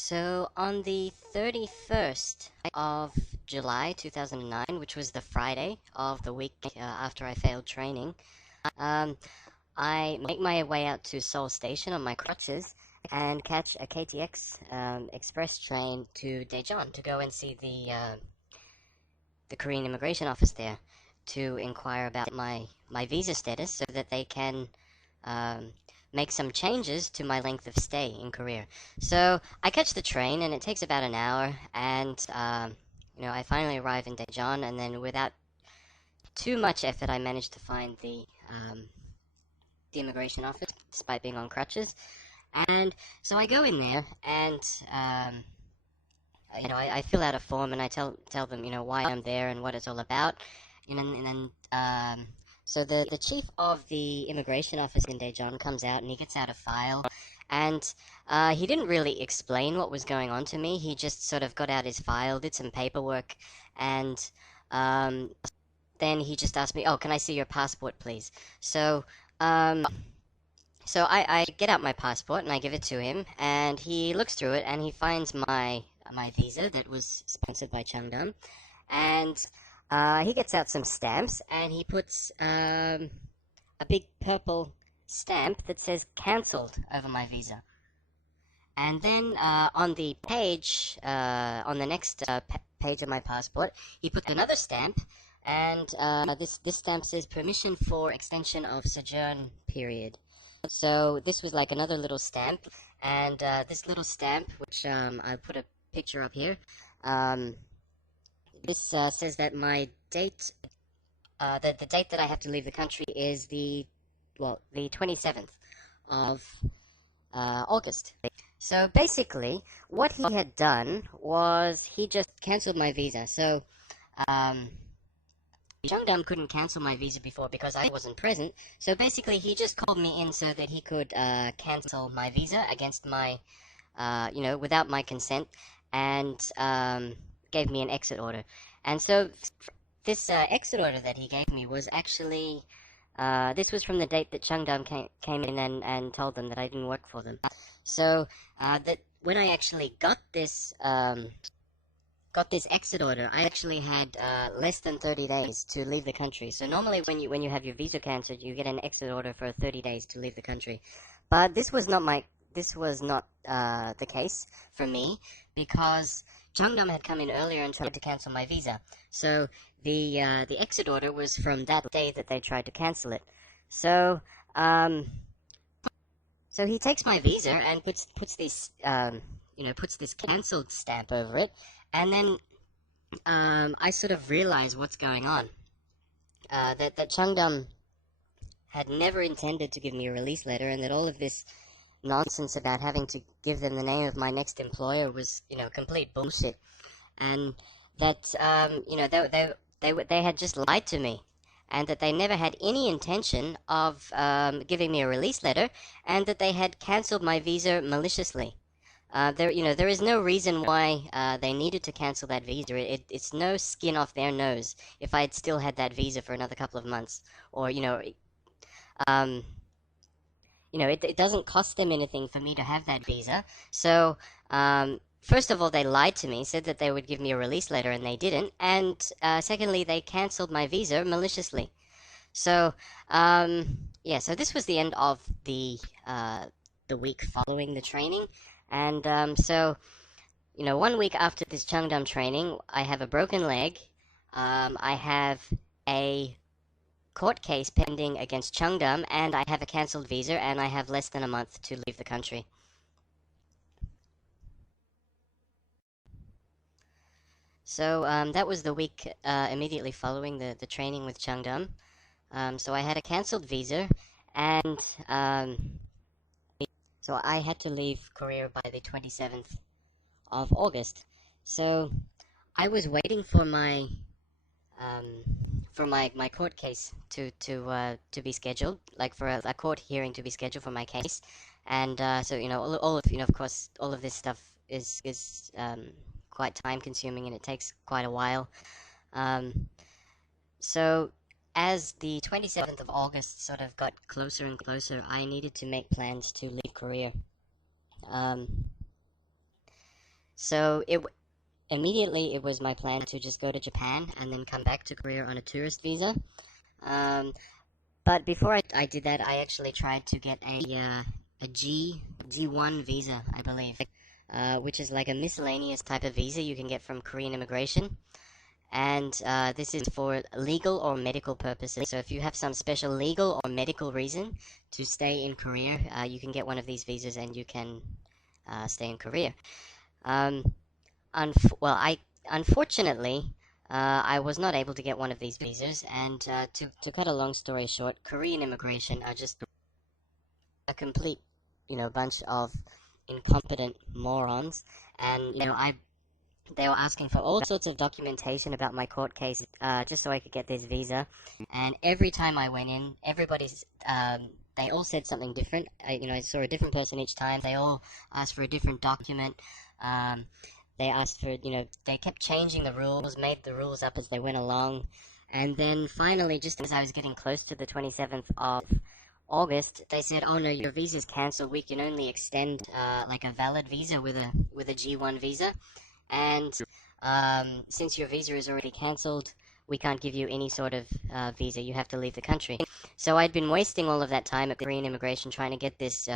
So on the 31st of July 2009, which was the Friday of the week after I failed training, um, I make my way out to Seoul Station on my crutches and catch a KTX express train to Daejeon to go and see the Korean immigration office there to inquire about my visa status so that they can um, make some changes to my length of stay in Korea. So I catch the train and it takes about an hour, and I finally arrive in Daejeon, and then without too much effort, I managed to find the immigration office despite being on crutches. And so I go in there and I fill out a form and I tell them, why I'm there and what it's all about. So the chief of the immigration office in Daejeon comes out and he gets out a file, and he didn't really explain what was going on to me. He just sort of got out his file, did some paperwork, and um, then he just asked me, "Oh, can I see your passport, please?" So um, so I get out my passport and I give it to him, and he looks through it and he finds my visa that was sponsored by Chung Dahm, and he gets out some stamps and he puts a big purple stamp that says cancelled over my visa. And then on the page, on the next page of my passport, he puts another stamp, and this stamp says permission for extension of sojourn period. So this was like another little stamp, and this little stamp, which I put a picture up here, um, this says that my date, the date that I have to leave the country is the 27th of August. So basically, what he had done was he just cancelled my visa. So um, Dahm couldn't cancel my visa before because I wasn't present. So basically, he just called me in so that he could cancel my visa against without my consent, and gave me an exit order. And so this exit order that he gave me was actually, this was from the date that Chung Dahm came in and told them that I didn't work for them. So that when I actually got this exit order, I actually had less than 30 days to leave the country. So normally when you have your visa cancelled, you get an exit order for 30 days to leave the country. But this was not the case for me, because Chung Dahm had come in earlier and tried to cancel my visa. So the exit order was from that day that they tried to cancel it. So um, so he takes my visa and puts this cancelled stamp over it, and then I sort of realize what's going on. That Chung Dahm had never intended to give me a release letter, and that all of this nonsense about having to give them the name of my next employer was, complete bullshit, and that they had just lied to me, and that they never had any intention of giving me a release letter, and that they had cancelled my visa maliciously. There is no reason why they needed to cancel that visa. It's no skin off their nose if I had still had that visa for another couple of months, or um, it doesn't cost them anything for me to have that visa. So, first of all, they lied to me, said that they would give me a release letter, and they didn't. And secondly, they cancelled my visa maliciously. So, yeah, so this was the end of the week following the training. And so, 1 week after this Chung Dahm training, I have a broken leg. I have a court case pending against Chung Dahm, and I have a cancelled visa, and I have less than a month to leave the country. So that was the week immediately following the training with Chung Dahm. So I had a cancelled visa, and so I had to leave Korea by the 27th of August. So I was waiting for um, my court case to be scheduled, like for a court hearing to be scheduled for my case, and so all of of course all of this stuff is quite time consuming, and it takes quite a while. Um, so as the 27th of August sort of got closer and closer, I needed to make plans to leave Korea. Um, So immediately it was my plan to just go to Japan and then come back to Korea on a tourist visa. Um, but before I did that, I actually tried to get a G1 visa, I believe, which is like a miscellaneous type of visa you can get from Korean immigration. And this is for legal or medical purposes. So if you have some special legal or medical reason to stay in Korea, you can get one of these visas and you can stay in Korea. Um, well, I unfortunately I was not able to get one of these visas, and to cut a long story short, Korean immigration are just a complete, bunch of incompetent morons, and they were asking for all sorts of documentation about my court case, just so I could get this visa. And every time I went in, they all said something different. I saw a different person each time. They all asked for a different document. Um, they asked for, they kept changing the rules, made the rules up as they went along. And then finally, just as I was getting close to the 27th of August, they said, "Oh no, your visa's cancelled. We can only extend like a valid visa with a G1 visa." And since your visa is already cancelled, we can't give you any sort of visa. You have to leave the country. So I'd been wasting all of that time at Korean immigration trying to get this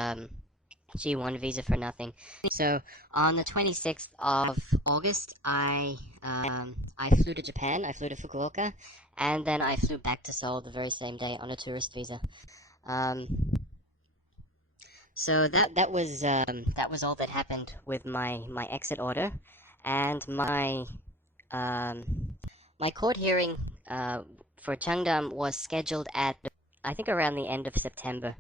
G1 visa for nothing. So on the 26th of August, I flew to Japan. I flew to Fukuoka, and then I flew back to Seoul the very same day on a tourist visa. Um, so that was all that happened with my exit order, and um, my court hearing for Chung Dahm was scheduled at, I think, around the end of September.